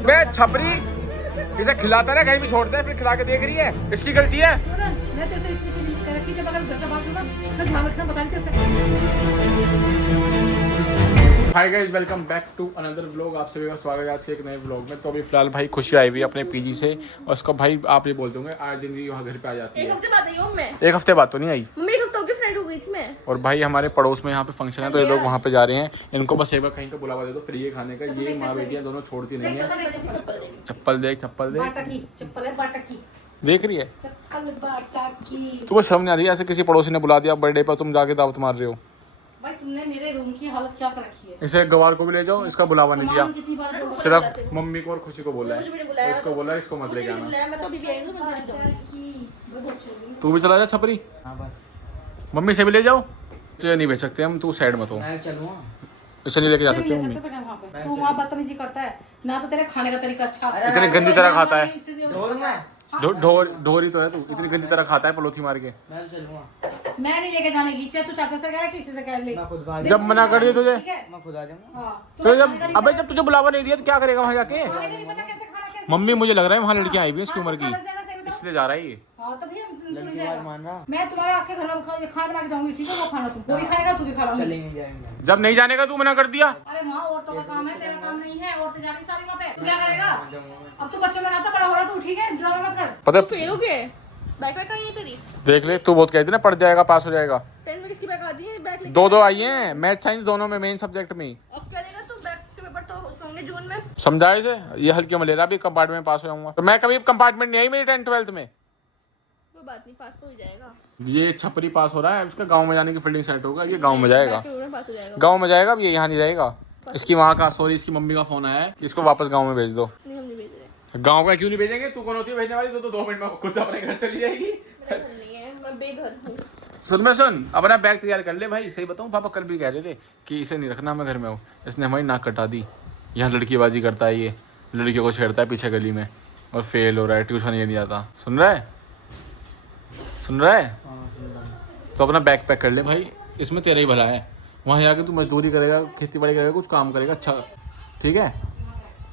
बे छपरी, इसे खिलाता रहे, कहीं भी छोड़ते है, फिर खिला के देख रही है, इसकी गलती है। मैं तेरे से इतनी चीज कर रखी, जब अगर घर से बाहर दूंगा इसका ध्यान रखना, बता नहीं कैसे। Hi guys, welcome back to another vlog. आप सभी का स्वागत है आज से एक नए व्लॉग में। तो अभी फिलहाल भाई खुशी आई हुई है अपने पीजी से, और उसका भाई आप ये बोल दोगे आज दिन यहाँ घर पे आ जाती है। एक हफ्ते बाद आई हूँ मैं। एक हफ्ते बाद तो नहीं आई। मम्मी एक हफ्ते हो गया, फ्रेंड हो गई थी मैं। और भाई हमारे पड़ोस में यहाँ पे फंक्शन है, तो ये लोग वहाँ पे जा रहे हैं। इनको बस एक बार कहीं पे बुलावा दे दो फ्री है खाने का। ये माँ बेटियाँ दोनों छोड़ती नहीं है। चप्पल देख, चप्पल देख, बाटा की चप्पल है, बाटा की देख रही है। चप्पल बाटा की। तुम्हें शर्म नहीं आ रही है? ऐसे किसी पड़ोसी ने बुला दिया बर्थडे पर, तुम जाके दावत मार रहे हो। भाई तुमने मेरे रूम की हालत क्या कर रखी है। इसे गवार को भी ले जाओ, इसका बुलावा नहीं दिया। कितनी बार बोला? सिर्फ मम्मी को और खुशी को बोला है। मुझे भी नहीं बुलाया। इसको बोला इसको मत ले जाना। मैं तो अभी भी आई हूँ, मैं जल्दी जाऊंगी। तू भी चला जा छपरी। हाँ बस मम्मी से भी ले जाओ। तुझे नहीं भेज सकते हम, तू साइड मत हो। मैं चलूँगा। इसे नहीं लेके जा नहीं सकते ले मम्मी। सकते बेटा वहाँ पे। तू वहाँ बदतमीजी करता है ना, तो तेरे खाने का तरीका अच्छा। इतनी गंदी तरह खाता है। ढोल मैं ढोरी तो है तू, इतनी गंदी तरह खाता है पलोथी मार के। मैं चलूँगा। मैं नहीं लेके जाने की, चाहे तू चाचा से कह रहा है, किसी से कह ले। मैं खुद भाग जब मना कर दिया तुझे, ठीक है? मैं खुद आ जाऊँगा। हाँ, तो तुम्हें जब खाने का नहीं अबे पता। जब तुझे बुलावा नहीं दिया तो क्या करेगा वहाँ जाके? खाने का नहीं पता कैसे खाना, कैसे मम्मी मुझे लग रहा है वहाँ लड़कियाँ आई हुई हैं इसकी हाँ, उम्र खा लग की, जाएगा, सही बताओ। इसलिए जा रहा है ये। हाँ तो भैया तू नहीं लड़की जाएगा। बात मान रहा। मैं तुम्हारे आपके घर में खाना बना के जाऊंगी, ठीक है? वो खाना तुम, वो भी खाएगा, तू भी खा लेंगे। चलेंगे जाएंगे। जब नहीं जाने का तू मना कर दिया। अरे वहाँ औरतों का काम है, तेरा काम नहीं है। औरतें जा रही सारी वहाँ पे, तू क्या करेगा? अब तो बच्चों में रहता, बड़ा हो रहा तू, ठीक है? ड्रामा मत कर। पता फेल हो गया है। बैक वैक आई है तेरी? देख ले, तू बहुत कहती ना पढ़ जाएगा, पास हो जाएगा। 10 में किसकी बैक आती है? बैक लेके दो आई हैं, मैथ साइंस दोनों में, मेन सब्जेक्ट में। अब करेगा तू? बैक के पेपर तो होंगे जून में। समझाए से ये हल्के में ले रहा, अभी कंपार्टमेंट में पास हो जाऊंगा। तो मैं कभी कंपार्टमेंट नहीं आई मेरी 10th 12th में। कोई बात नहीं, पास तो हो जाएगा। ये छपरी पास हो रहा है, उसका गांव में जाने की फील्डिंग सेट होगा, ये गांव में जाएगा। बैक के पेपर में पास हो जाएगा। गांव में जाएगा, अब ये यहाँ नहीं रहेगा। इसकी वहाँ का सॉरी इसकी मम्मी का फोन आया है कि इसको वापस गांव में भेज दो। नहीं, हम नहीं भेज रहे। गांव में क्यों नहीं भेजेंगे? तू कौन होती है भेजने वाली? तू तो 2 मिनट में खुद अपने घर चली जाएगी। मेरा घर नहीं है, मैं बेघर हूँ। सुन अपना बैग तैयार कर ले भाई। सही बताऊँ, पापा कल भी कह रहे थे कि इसे नहीं रखना, मैं घर में हूँ। इसने हमारी नाक कटा दी। यहाँ लड़कीबाजी करता है, ये लड़कियों को छेड़ता है पीछे गली में, और फेल हो रहा है, ट्यूशन ये नहीं आता। सुन रहा है? तो अपना बैग पैक कर ले भाई, इसमें तेरा ही भला है। वहाँ जाके तू मजदूरी करेगा, खेती बाड़ी करेगा, कुछ काम करेगा, अच्छा ठीक है,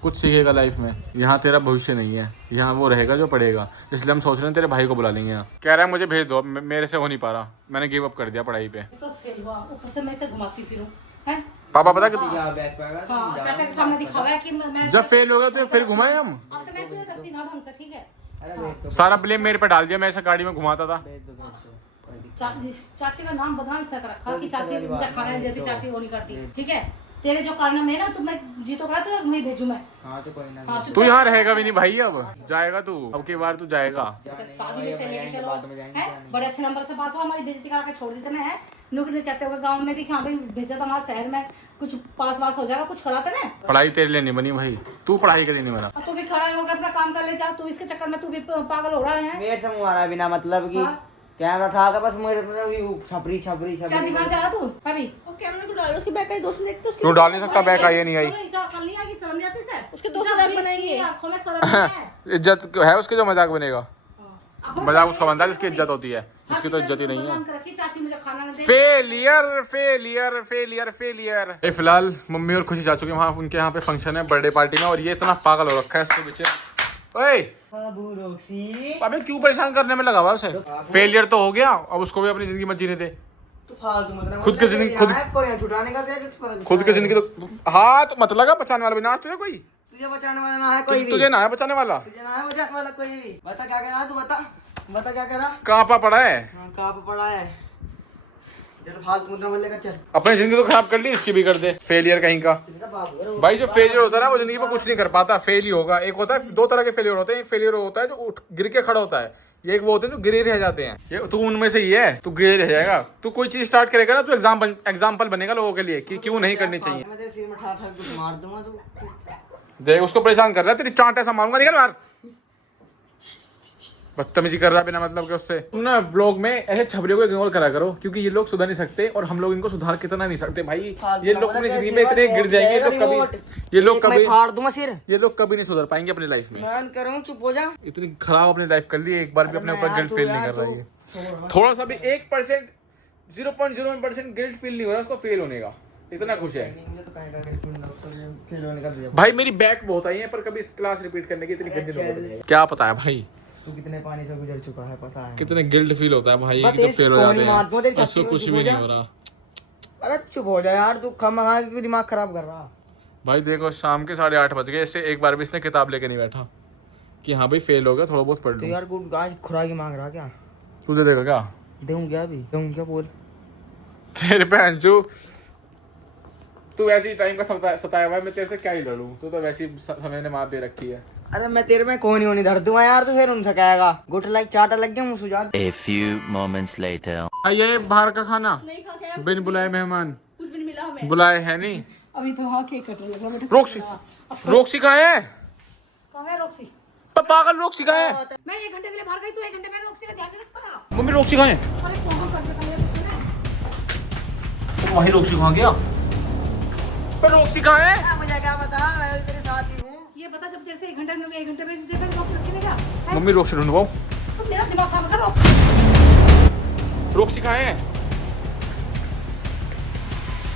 कुछ सीखेगा लाइफ में। यहाँ तेरा भविष्य नहीं है, यहाँ वो रहेगा जो पढ़ेगा। इसलिए हम सोच रहे हैं तेरे भाई को बुला लेंगे यहाँ। कह रहा है मुझे भेज दो, मेरे से हो नहीं पा रहा, मैंने गिव अप कर दिया पढ़ाई पे। तो फेल हुआ, ऊपर से मैं इसे घुमाती फिरूं, हैं? पापा पता कि क्या बैग पैगा? हाँ, चाचा के सामने दिखावा है कि मैं जब फेल हो गया तो फिर घुमाए हम। अब तो मैं तुझे रखती ना ढंग से, ठीक है? अरे भेज दो। सारा ब्लेम मेरे पे डाल दिया, मैं ऐसा गाड़ी में घुमाता था। भेज दो, भेज दो। कोई दिक्कत चाची का नाम बदनाम इसने कर रखा कि चाची वाली बात मुझे खाना नहीं नहीं, देती, तो- चाची वो नहीं करती, ठीक है? तेरे जो कारण है ना, तो मैं जी तो करा तुझे वहीं भेजू मैं। नहीं। हाँ तो कोई ना। हाँ, तू यहाँ रहेगा भी नहीं भाई, अब जाएगा तू, अब की बार तू जाएगा। शादी में से लेके चलो, बाद में जाएंगे, हैं? क्या नहीं। बड़े अच्छे नंबर से पास हो, हमारी बेइज्जती करा के छोड़ देते ना, है? नुक कहते हो गांव में भी कि हाँ भाई भेजा तो हमारे शहर में कुछ पास वास हो जाएगा, कुछ कराते ना। पढ़ाई तेरे लिए नहीं बनी भाई, तू पढ़ाई के लिए नहीं बना। अब तू भी खड़ा होकर अपना काम कर ले जा, तू इसके चक्कर में तू भी पागल हो रहा है। मेरे से मुँह आ रहा है बिना मतलब की। हाँ। कैमरा उठा कर बस मेरे छपरी छपरी क्या छपरी। दिखाना चाह रहा तू अभी? और कैमरा को डालो, उसके बैक का दोस्त देखते उसके। क्यों डाल नहीं सकता बैग? आई नहीं आई? सुनो, इसा अकल नहीं आएगी, शर्म नहीं आती इसे? उसके दोस्त इसा लाइक भी बनाएंगे। इसकी आंखों में शर्म नहीं है। इज्जत है उसके जो मजाक बनेगा। हाँ। मजाक उसका बनता है जिसकी इज्जत होती है, इसकी तो इज्जत ही नहीं है। भगवान कर रखी, चाची मुझे खाना ना दे। Failure failure failure failure. फिलहाल मम्मी और खुशी जा चुके हैं वहाँ, उनके यहाँ पे फंक्शन है बर्थडे पार्टी में, और ये इतना पागल हो रखा है इसके पीछे। ओए बाबू रोक्सी। अबे क्यों परेशान करने में लगा हुआ उसे? फेलियर तो हो गया, अब उसको भी अपनी जिंदगी मत जीने दे। तू फालतू मत ना। खुद की जिंदगी खुद, कोई ना छुटाने का दे कुछ। खुद की जिंदगी तो हाथ मत लगा, बचाने वाला भी ना तुझे कोई। तुझे बचाने वाला ना है कोई भी। तुझे ना है बचाने वाला। तुझे ना है बचाने वाला कोई भी। बता क्या कह रहा है तू? बता बता क्या कह रहा? कहाँ पा पड़ा है? हाँ, कहाँ पे पड़ा है? जब फालतू मुद्रा मत लेकर चल। अपनी जिंदगी तो खराब कर ली, इसकी भी कर दे। फेलियर कहीं का तेरा बाबू है। भाई, जो फेलियर होता है ना वो जिंदगी में कुछ नहीं कर पाता, फेल ही होगा। एक होता है, 2 तरह के फेलियर होते हैं। एक फेलियर होता है जो उठ गिर के खड़ा होता है, ये एक वो होते हैं जो गिरे रह जाते हैं। ये तू उनमें से ही है, तू गिरे रह जाएगा। तू कोई चीज स्टार्ट करेगा ना, तू एग्जाम्पल बनेगा लोगों के लिए कि क्यों नहीं करनी चाहिए। मैं तेरे सिर में ठाक ठाक कुछ मार दूंगा तू। देख उसको परेशान कर रहा है, तेरी चांट ऐसा मारूंगा, निकल बाहर। बदतमीजी कर रहा है बिना मतलब के उससे। तुम ना ब्लॉग में ऐसे छबरियों को इग्नोर करा करो, क्योंकि ये लोग सुधर नहीं सकते और हम लोग इनको सुधार कितना नहीं सकते भाई। ये लोग अपनी जिंदगी में इतने गिर जाएंगे ये लोग कभी फाड़ दूंगा सिर। ये लोग कभी नहीं सुधर पाएंगे अपनी लाइफ में। मैं करूँ चुप हो जा। इतनी खराब अपनी लाइफ कर ली, एक बार भी अपने ऊपर गिल्ट फील नहीं कर रहा है। थोड़ा सा भी 1% 0.01% गिल्ट फील नहीं हो रहा उसको फेल होने का। इतना खुश है मुझे तो कहेगा कि तुम डॉक्टर से खिलौने का दिया। भाई। मेरी बैक बहुत आई है पर कभी इस क्लास रिपीट करने की इतनी गंदी नौबत नहीं है। क्या पता है भाई तू कितने पानी से गुजर चुका है पता है। कितने गिल्ट फील होता है भाई बस कि तो इस फेल हो कोहनी जाते मार दूं, तेरी हैं छाती उसको में कुछ चुभ भी हो नहीं जा। हो रहा। अरे चुप हो जा यार, तू खम मंगा के दिमाग खराब कर रहा। भाई देखो शाम के 8:30 बज गए, इससे एक बार भी इसने किताब लेके नहीं बैठा कि हाँ भाई फेल हो गया, थोड़ा बहुत पढ़ तो लूँ। यार गुड गाय खुराकी मांग रहा क्या? तू दे देगा क्या? दूं क्या अभी? दूं क्या बोल? तेरे भैंसू तू ऐसी टाइम का सताया हुआ है, मैं तेरे से क्या ही लड़ूं? तू तो वैसी समय ने मार दे रखी है। अरे मैं तेरे में कोहनी होनी धर दूंगा यार, तू फिर उनसे कहेगा गुट लाइक चाटा लग गया मुझे सुझा। A few moments later. ये बाहर का खाना नहीं खा के बिन बुलाए मेहमान कुछ भी नहीं मिला हमें। बुलाए है नहीं। अभी तो हाँ केक कटने लगा बेटा। रोक्सी रोक्सी कहाँ है? कहाँ है रोक्सी? पागल रोक्सी कहाँ है? मैं 1 घंटे के लिए बाहर गई, तू 1 घंटे में रोक्सी का ध्यान नहीं रख पाया। मम्मी रोक्सी कहाँ है? अरे कौन कर देता है? वही रोक्सी कहाँ गया? पर रोक्सी कहाँ है? मुझे क्या पता, मैं तेरे साथ ही हूँ। ये बता जब तेरे से 1 घंटे में देखा रोक्सी रखने क्या? मम्मी रोक्सी ढूंढवाओ। तो मेरा दिमाग खराब कर रोक्सी। रोक्सी कहाँ है?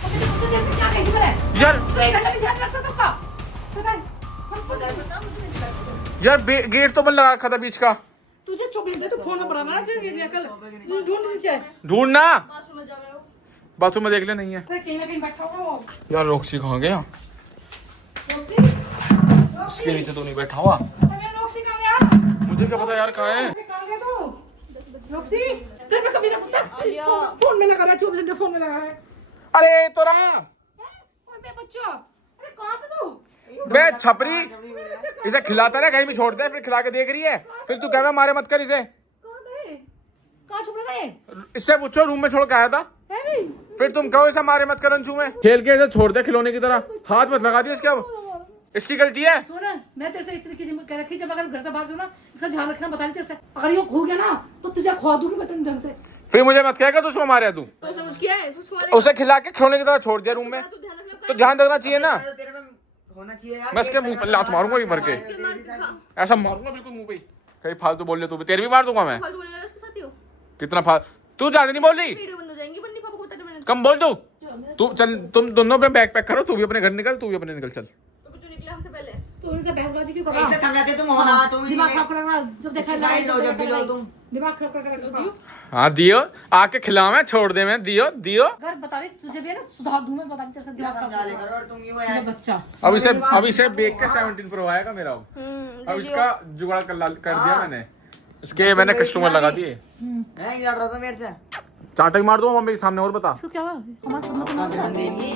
तो जैसे क्या कही थी मैंने? यार तू 1 घंटे में ध्यान रख सकता उसका? पता है? हमको नहीं पता। यार गेट तो बंद लगा रखा था बीच का। तुझे 24 घंटे तो खोना पड़ा ना, ये कल ढूंढ लीजिए। ढूंढना बाथरूम में जा रहे हो। बाथरूम में देख ले, नहीं है। अरे कहीं ना कहीं बैठा होगा वो। यार रोक्सी कहाँ गया? रोक्सी? इसके नीचे तो नहीं बैठा हुआ। अरे रोक्सी कहाँ गया? मुझे क्या पता यार कहाँ है? अरे कहाँ गया तू? रोक्सी? घर में कभी ना कुत्ता आलिया। फोन में लगा रहा है, 24 घंटे फोन में लगा है। अरे तो रहा ओए मेरा बच्चा, अरे कहाँ था तू? बे छपरी, इसे खिलाता रहा, कहीं भी छोड़ दे, फिर खिला के देख रही है, फिर तू कह मारे मत कर इसे। कहाँ था ये? कहाँ छुप रहा था ये? इससे पूछो रूम में छोड़ के आया था, है भी? फिर तुम कहो इसे मारे मत कर अंशु में। खेल के इसे छोड़ दे खिलौने की तरह, हाथ मत लगा दिया इसके। अब इसकी गलती है। सुन, मैं तेरे से इतनी की कह रखी, जब अगर घर से बाहर जाऊँ ना, इसका ध्यान रखना बता रही तेरे से। अगर ये खो गया ना तो तुझे खवा दूंगी मैं तेरे ढंग से। फिर मुझे मत कहेगा तू उसको मारे तू। तो समझ किया है तो उसको उसे खिला के खिलौने की तरह छोड़ दिया रूम में, तो ध्यान रखना। तो ध्यान रखना चाहिए ना। तेरे में होना चाहिए यार। मैं इसके मुंह पर लात मारूंगा भी मर के, ऐसा मारूंगा बिल्कुल मुंह पे ही। कहीं फालतू बोल ले तू भी, तेरी भी मार दूंगा मैं। फालतू बोलने वाला उसके साथ ही हो। कितना तू ज्यादा नहीं बोल रही, वीडियो बंद हो जाएंगी, बंदी पापा को बता दे मैंने। कम बोल तू चल, तुम दोनों अपने बैग पैक करो, तू भी अपने घर निकल, तू भी अपने निकल चल। तो तू निकला हमसे पहले। तू इनसे बहसबाजी क्यों कर कैसे रहा? समझाते तुम होना, तुम ही दिमाग खराब कर रहा है, जब देखा इससे साइड हो, जब भी लो तुम। दिमाग खराब कर रहा। हाँ दियो, आके खिलावे छोड़ दे, मैं दियो दियो। अगर बता रही तुझे भी है ना, सुधार दूं मैं, बता रही तेरे से दिमाग समझा खराब ले कर करो और तुम ही हो रहा है यार। बच्चा। अब इसे बेच के 17 प्रो आएगा मेरा। अब इसका जुगाड़ कर दिया मैंने, इसके मैंने कस्टमर लगा दिए। हैं लड़ रहा था मेरे से। चाटा ही मार दो मम्मी के सामने। और बता तो क्या हुआ? हमारा सब मतलब ध्यान देंगी,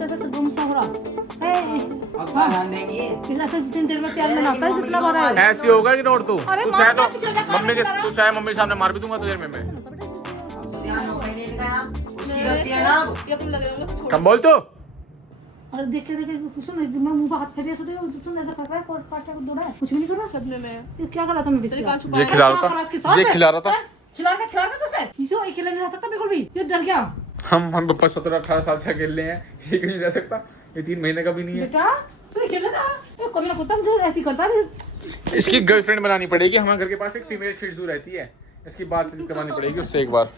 कैसे गुमसा हो रहा है? अब ध्यान देंगी। ऐसे 2-3 देर में प्यार बनाता है जितना बड़ा है। ऐसी होगा कि नोट तू अरे तू मार चाहे क्या तो पीछे जा, खाना मम्मी के, खिला रहा? तू चाहे मम्मी के सामने मार भी दूंगा तुझे में। अब तो ध्यान हो गई इनका यार, उसकी गलती है ना अब। ये अपने लग रहे होंगे। कम बोल तू। अरे देख के सुन, मैं मुंह पे हाथ फेरिए से तो सुन ऐसा कर रहा है, कोट काटे को दौड़ा है, कुछ भी नहीं कर रहा। सदमे में ये क्या कर रहा था? मैं तेरे कान बिस्किट छुपा ये है। खिला क्या रहा करा इसके था, साथ ये है? खिला रहा था। खिला रहा तुझसे? इसे वो अकेला नहीं रह सकता बिल्कुल भी, ये डर गया। हम 17-18 साल से अकेले हैं, ये कहीं रह सकता? ये 3 महीने का भी नहीं है। बेटा तू अकेला था, तो कभी ना कुत्ता मुझे ऐसी करता है। इसकी गर्लफ्रेंड बनानी पड़ेगी। हमारे घर के पास एक फीमेल फिरजू रहती है, इसकी बातचीत करवानी पड़ेगी उससे एक बार।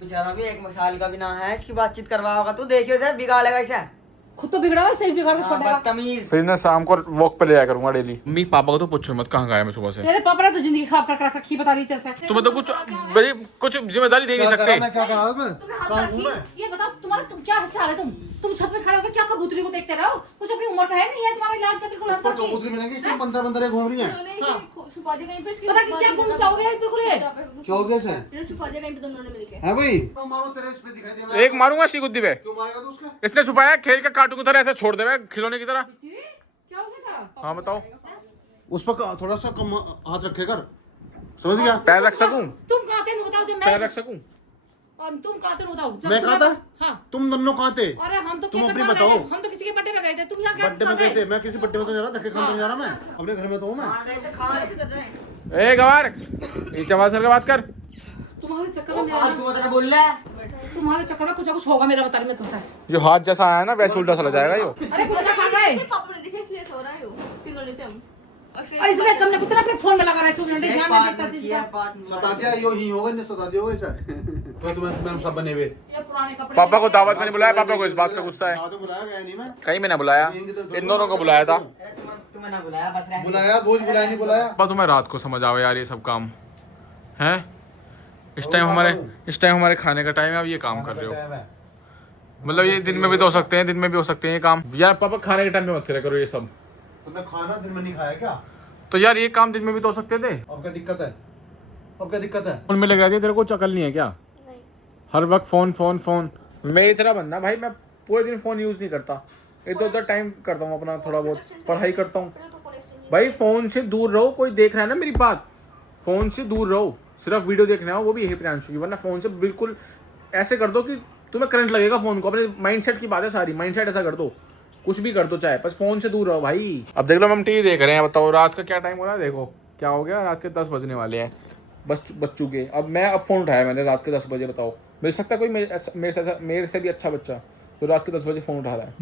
बेचारा भी 1 साल का भी ना है, इसकी बातचीत करवा होगा तो देखियो इसे बिगाड़ेगा इसे। खुद तो बिगड़ा हुआ, सही बिगाड़ के छोड़ देगा। बदतमीज। फिर ना शाम को वॉक पे ले जाया करूंगा डेली। मम्मी पापा को तो पूछो मत कहाँ गया मैं सुबह से। तेरे पापा ने तो जिंदगी खराब कर रखी, बता रही तेरे से। तुम्हें तो कुछ जिम्मेदारी दे नहीं सकते। मैं क्या करा मैं तुमने हाथ रखी, ये बताओ तुम्हारा तुम क्या चाह रहे? तुम छत पे खड़े होकर क्या कबूतरी को देखते रहो? कुछ अपनी उम्र का है नहीं है तुम्हारा, इलाज का बिल्कुल हाथ रखी। कबूतरी मिलेंगी, तुम बंदर घूम रही है। उन्होंने इसे छुपा दिया कहीं पे। इसकी पता कि क्या गुमसा हो गया बिल्कुल ये। क्या हो गया इसे? इन्होंने छुपा दिया कहीं पे दोनों ने मिलके। है भाई तो मारो तेरे इस पे दिखाई दे रहा है। एक मारूंगा सी गुद्दी पे। क्यों मारेगा तू उसका? इसने छुपाया, खेल के कार्टून की तरह ऐसे छोड़ देगा खिलौने की तरह। क्या हो गया था? हाँ बताओ। उस पर थोड़ा सा कम हाथ रखे कर, समझ गया? पैर रख सकूं? तुम कहाँ थे बताओ, जब पैर मैं रख सकूं? और तुम कहाँ थे बताओ, जब मैं कहाँ था? हाँ। तुम दोनों कहाँ थे? अरे हम तो तुम केक अपनी कटवा बताओ। गए थे। हम तो किसी के बर्थडे में गए थे, तुम यहाँ क्या बर्थडे में गए थे, मैं किसी बर्थडे में तो जा रहा, धक्के खाने जा रहा मैं, अपने घर में तो हूँ मैं। खान देते खान। ऐसे कर रहे हैं। ए गवार, नीचे आवाज करके बात कर। तुम्हारे चक्कर में आज तू मेरा, बता बोल रहा है। तुम्हारे चक्कर में कुछ होगा मेरा, बता रही मैं तुमसे। जो हाथ जैसा आया ना वैसे उल्टा चला जाएगा यो। अरे कुछ खा गए। पापा ने देखा इसलिए सो रहा है वो। तीनों ने थे हम। और इसने तुमने कितना अपने फोन में लगा रहा है 24 घंटे ध्यान नहीं देता चीज का सता दिया यो ही होगा नहीं सता दिया होगा सर तो तुम्हें सब बने हुए ये पुराने कपड़े पापा को दावत में नहीं बुलाया, पापा को इस बात का गुस्सा है। तो बुलाया गया नहीं मैं कहीं में ना बुलाया, इन दोनों को बुलाया था। तुम्हें ना बुलाया, बस रहने दो। बुलाया रोज बुलाया नहीं बुलाया पापा तुम्हें रात को समझ आवे यार ये सब काम हैं। इस टाइम हमारे खाने का टाइम है, अब ये काम कर रहे हो। मतलब ये दिन में भी तो हो सकते हैं, दिन में भी हो सकते हैं ये काम। यार पापा खाने के टाइम पे मत करा करो ये सब। तुमने खाना दिन में नहीं खाया क्या? तो यार ये काम दिन में भी तो हो सकते थे। अब क्या दिक्कत है? अब क्या दिक्कत है? फोन में लग रहा है, तेरे को अकल नहीं है क्या? हर वक्त फोन फोन फोन। मेरी तरह बनना भाई, मैं पूरे दिन फोन यूज नहीं करता, इधर उधर टाइम करता हूँ अपना, थोड़ा बहुत पढ़ाई करता हूँ। भाई फोन से दूर रहो, कोई देख रहा है ना मेरी बात, फोन से दूर रहो। सिर्फ वीडियो देखना है वो भी है प्रियांशु की, वरना फोन से बिल्कुल ऐसे कर दो कि तुम्हें करंट लगेगा फोन को। अपने माइंडसेट की बात है सारी, माइंडसेट ऐसा कर दो, कुछ भी कर दो चाहे, बस फोन से दूर रहो भाई। अब देख लो हम टीवी देख रहे हैं, बताओ रात का क्या टाइम हो रहा है, देखो क्या हो गया, रात के 10 बजने वाले हैं, बस बज चुके। अब फोन उठाया मैंने रात के 10 बजे, बताओ मिल सकता है कोई मेरे से भी अच्छा बच्चा जो रात के 10 बजे फोन उठा रहा है?